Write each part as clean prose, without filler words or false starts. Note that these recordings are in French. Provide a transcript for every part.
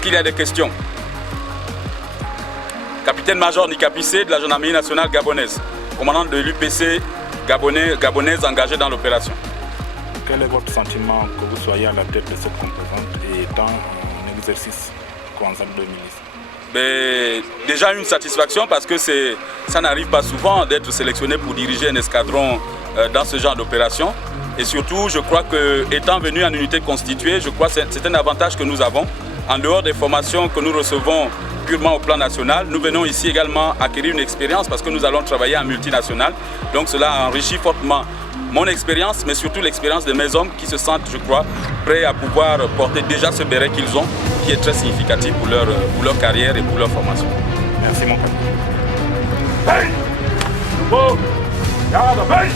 Est-ce qu'il y a des questions? Capitaine-major Nika Pissé de la gendarmerie nationale gabonaise, commandant de l'UPC gabonaise engagée dans l'opération. Quel est votre sentiment que vous soyez à la tête de cette composante et étant en exercice en 2010? Déjà une satisfaction parce que ça n'arrive pas souvent d'être sélectionné pour diriger un escadron dans ce genre d'opération. Et surtout, je crois qu'étant venu en unité constituée, je crois que c'est un avantage que nous avons. En dehors des formations que nous recevons purement au plan national, nous venons ici également acquérir une expérience parce que nous allons travailler en multinational. Donc cela enrichit fortement mon expérience, mais surtout l'expérience de mes hommes qui se sentent, je crois, prêts à pouvoir porter déjà ce béret qu'ils ont, qui est très significatif pour leur carrière et pour leur formation. Merci mon père. Hey! Oh! Garde, hey!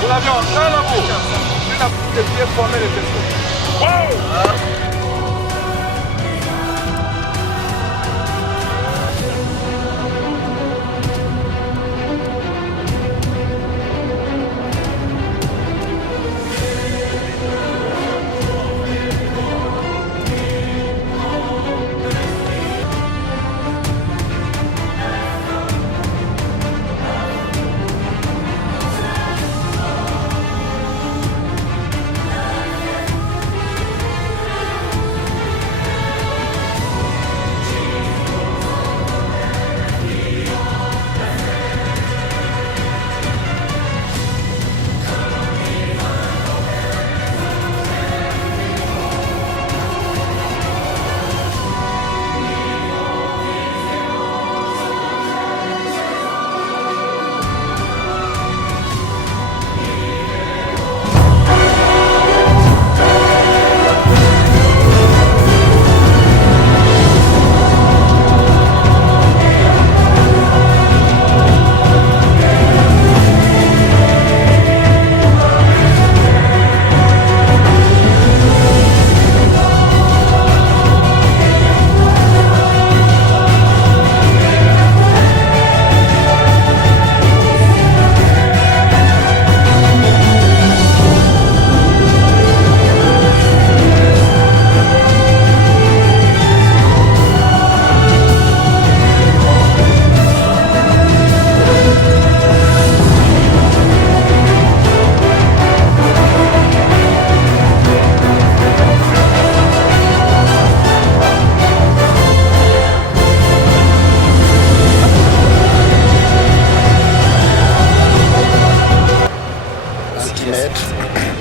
Pour l'avion, là là-haut. Tu n'as plus formé les questions. Wow!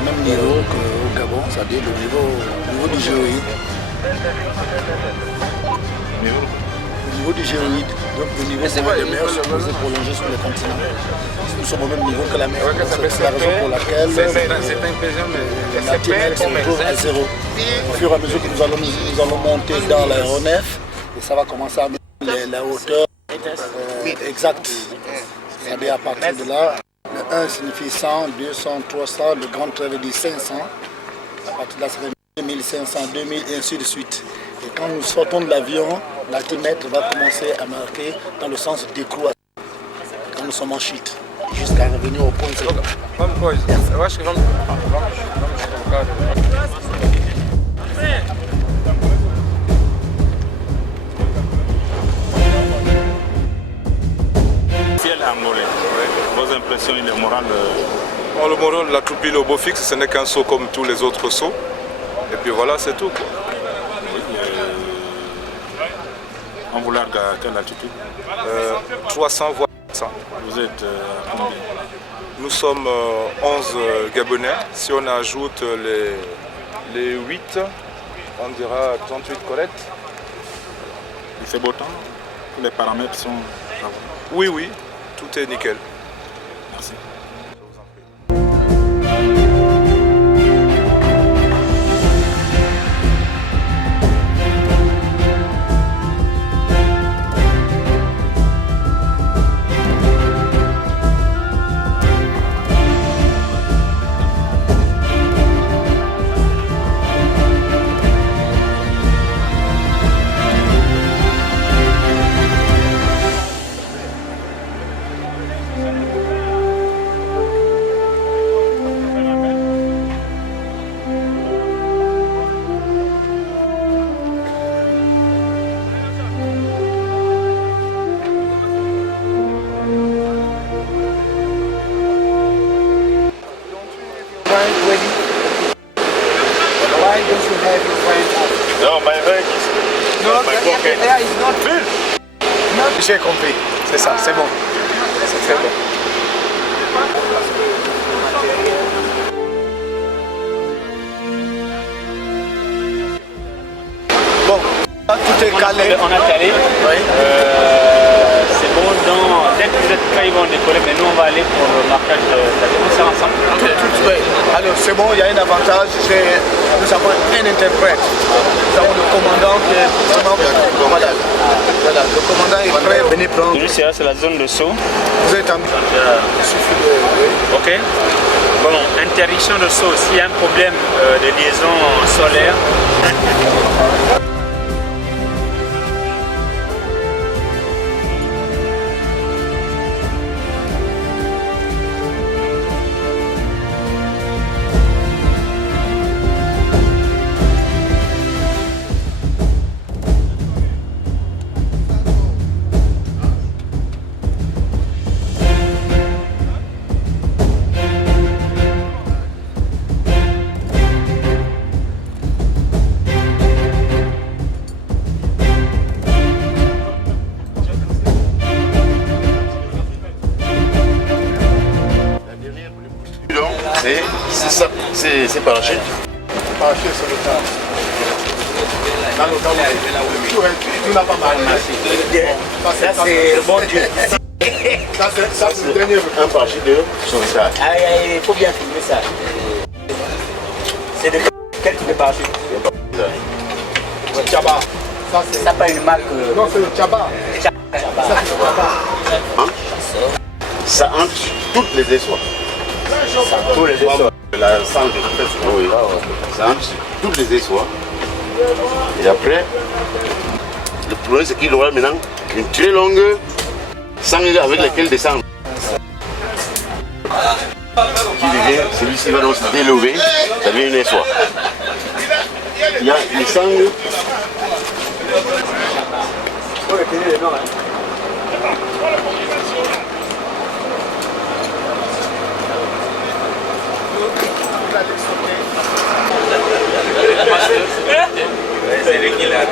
Même niveau qu'au Gabon, c'est-à-dire le niveau du géoïde. Le niveau du géoïde, donc le niveau des mers supposé prolonger sur le continent. Nous sommes au même niveau que la mer. C'est la raison pour laquelle l'altimètre se trouve à zéro. Au fur et à mesure que nous allons monter dans l'aéronef, et ça va commencer à mettre la hauteur exacte. C'est-à-dire à partir de là, le 1 signifie 100, 200, 300, le grand trait veut dire 500. À partir de là, ça fait 1500, 2000 et ainsi de suite. Et quand nous sortons de l'avion, l'altimètre va commencer à marquer dans le sens décroissant. Quand nous sommes en chute, jusqu'à revenir au point zéro. Vos impressions et le moral Le moral de la troupe au beau fixe, ce n'est qu'un saut comme tous les autres sauts. Et puis voilà, c'est tout. En vouloir à quelle altitude 300 voire 400. Vous êtes à combien? Nous sommes 11 Gabonais. Si on ajoute les 8, on dira 38 corrects. Il fait beau temps? Tous les paramètres sont... Oui, oui, tout est nickel. Merci. J'ai compris, c'est ça, c'est bon. C'est très bon. Bon, tout est calé. On a calé. Oui. C'est bon, dès que vous êtes prêts, ils vont décoller, mais nous on va aller pour le marquage de la démonstration ensemble. Alors c'est bon, il y a un avantage, nous avons un interprète. Nous avons le commandant qui est vraiment... Voilà, le commandant est prêt à venir prendre. Nous, c'est la zone de saut. Vous êtes en... Il suffit de... Ok. Bon, interdiction de saut. S'il y a un problème de liaison solaire, c'est parachute. Parachute sur le tas. Dans le temps, tu n'as pas mal. Ça c'est le bon Dieu. Ça c'est le dernier. Un parachute de sauvetage. il faut bien filmer ça. C'est de quel type de parachute? Le Tchaba. Ça pas une marque. Non, c'est le Tchaba. Ça c'est le Tchaba. Ça entre toutes les essoirs. Tous les essais. La sangle de fait sur oui. Ça entre sur toutes les essoirs. Et après, le problème c'est qu'il aura maintenant une très longue sangle avec laquelle descendre. Celui-ci va donc se délever, ça devient une essoir. Il y a les sangles. C'est lui qui l'a.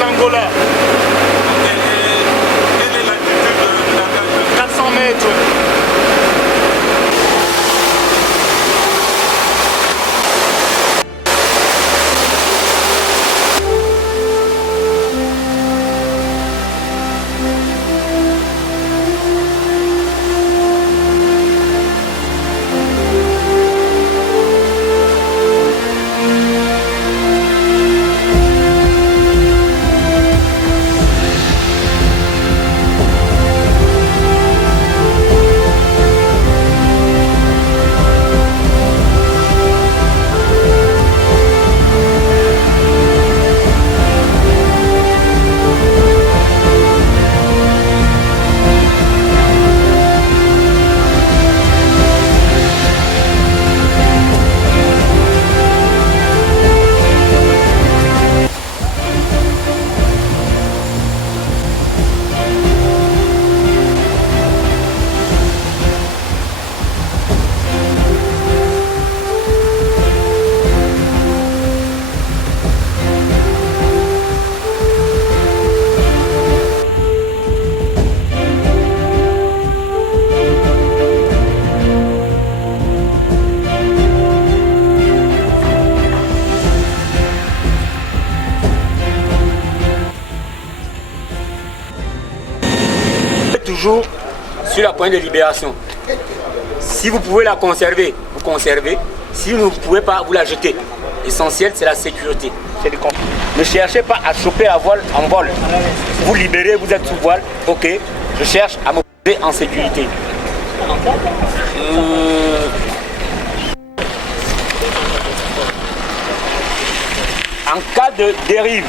l'Angola. Quelle est l'altitude de la cage? 400 mètres. Toujours sur la pointe de libération. Si vous pouvez la conserver, vous conservez. Si vous ne pouvez pas, vous la jetez. L'essentiel, c'est la sécurité. Ne cherchez pas à choper la voile en vol. Vous libérez, vous êtes sous voile. Ok, je cherche à me poser en sécurité. En cas de dérive,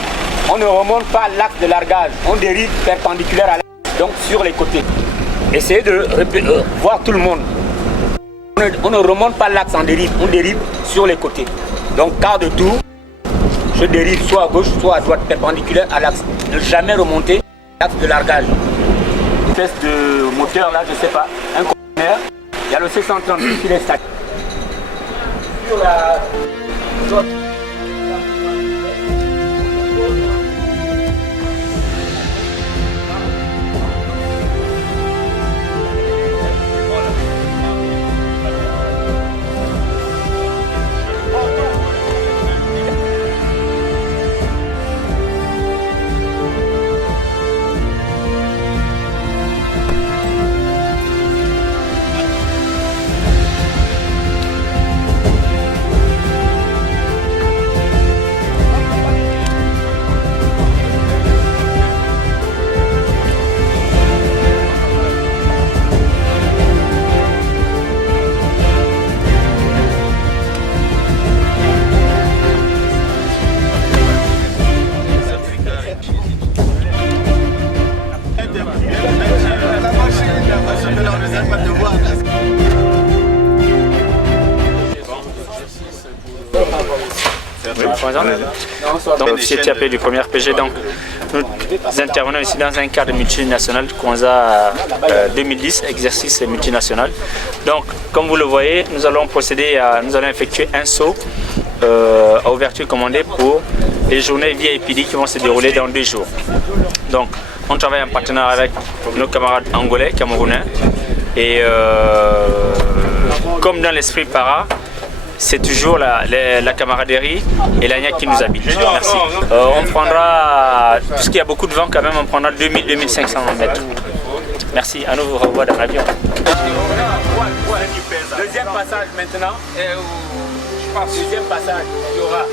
on ne remonte pas l'axe de largage. On dérive perpendiculaire à l'axe. Donc sur les côtés. Essayez de voir tout le monde. On ne remonte pas l'axe en dérive, on dérive sur les côtés. Donc quart de tour, je dérive soit à gauche, soit à droite, perpendiculaire à l'axe. Ne jamais remonter l'axe de largage. Une espèce de moteur là, je ne sais pas, un conteneur. Il y a le C-130 qui est statique. Sur la... Donc, officier TAP du premier RPG. Donc, nous intervenons ici dans un cadre multinational Kwanza 2010, exercice multinational. Donc, comme vous le voyez, nous allons effectuer un saut à ouverture commandée pour les journées VIP qui vont se dérouler dans 2 jours. Donc, on travaille en partenariat avec nos camarades angolais, camerounais. Et comme dans l'esprit para, c'est toujours la camaraderie et l'agnac qui nous habite. Merci. On prendra, puisqu'il y a beaucoup de vent quand même, on prendra 2000-2500 mètres. Merci, à nouveau, au revoir dans l'avion. Deuxième passage maintenant. Deuxième passage, il y aura.